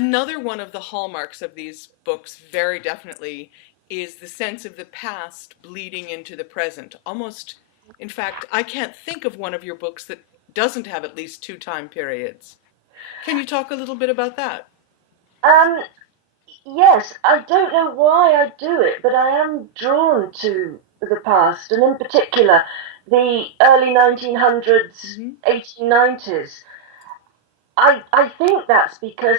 Another one of the hallmarks of these books, very definitely, is the sense of the past bleeding into the present. Almost, in fact, I can't think of one of your books that doesn't have at least two time periods. Can you talk a little bit about that? Um, yes, I don't know why I do it, but I am drawn to the past, and in particular, the early 1900s, Hmm. 1890s. I think that's because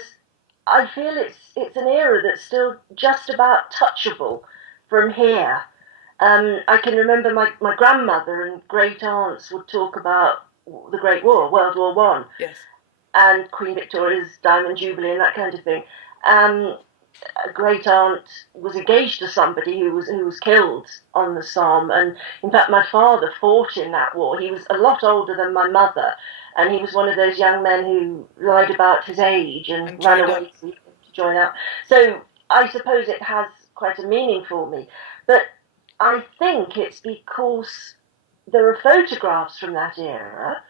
I feel it's an era that's still just about touchable from here. I can remember my grandmother and great aunts would talk about the Great War, World War I, Yes. and Queen Victoria's Diamond Jubilee and that kind of thing. Um, a great aunt was engaged to somebody who was killed on the Somme, and in fact, my father fought in that war. He was a lot older than my mother, and he was one of those young men who lied about his age and And ran joined up. away to join up. So I suppose it has quite a meaning for me, but I think it's because there are photographs from that era,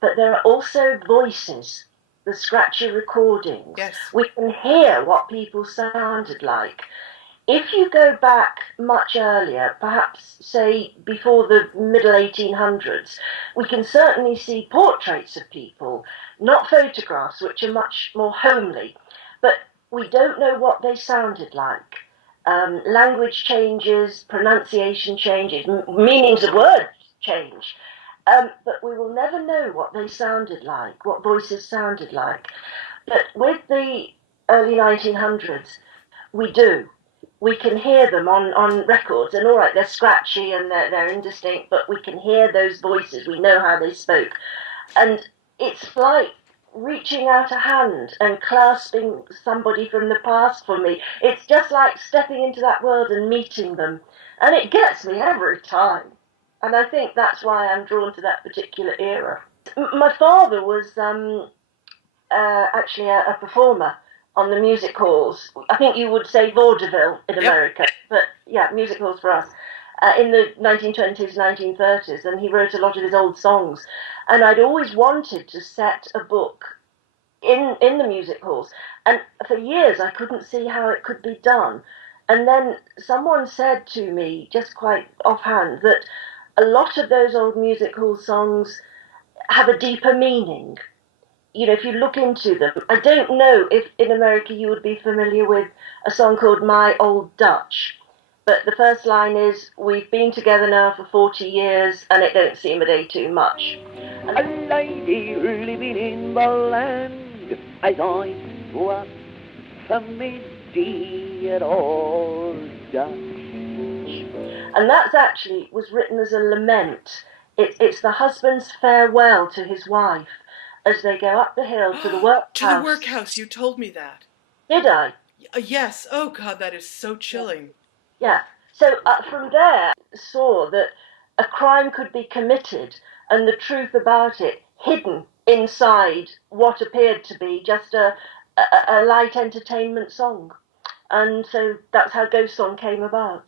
but there are also voices, the scratchy recordings. Yes. We can hear what people sounded like. If you go back much earlier, perhaps say before the middle 1800s, we can certainly see portraits of people, not photographs, which are much more homely, but we don't know what they sounded like. Language changes, pronunciation changes, meanings of words change. But we will never know what they sounded like, what voices sounded like. But with the early 1900s, we do. We can hear them on records, and all right, they're scratchy and they're indistinct, but we can hear those voices. We know how they spoke. And it's like reaching out a hand and clasping somebody from the past for me. It's just like stepping into that world and meeting them. And it gets me every time. And I think that's why I'm drawn to that particular era. My father was actually a performer on the music halls. I think you would say vaudeville in Yep. America, but yeah, music halls for us. In the 1920s, 1930s, and he wrote a lot of his old songs. And I'd always wanted to set a book in the music halls, and for years I couldn't see how it could be done. And then someone said to me, just quite offhand, that a lot of those old music hall songs have a deeper meaning. If you look into them, I don't know if in America you would be familiar with a song called My Old Dutch. But the first line is, we've been together now for 40 years and it don't seem a day too much. A lady living in the land as I was from a dear old Dutch. And that's actually was written as a lament. It's the husband's farewell to his wife as they go up the hill to the To the workhouse. workhouse, you told me that. Did I? Yes. Oh, God, that is so chilling. Yeah. So from there, saw that a crime could be committed and the truth about it hidden inside what appeared to be just a light entertainment song. And so that's how Ghost Song came about.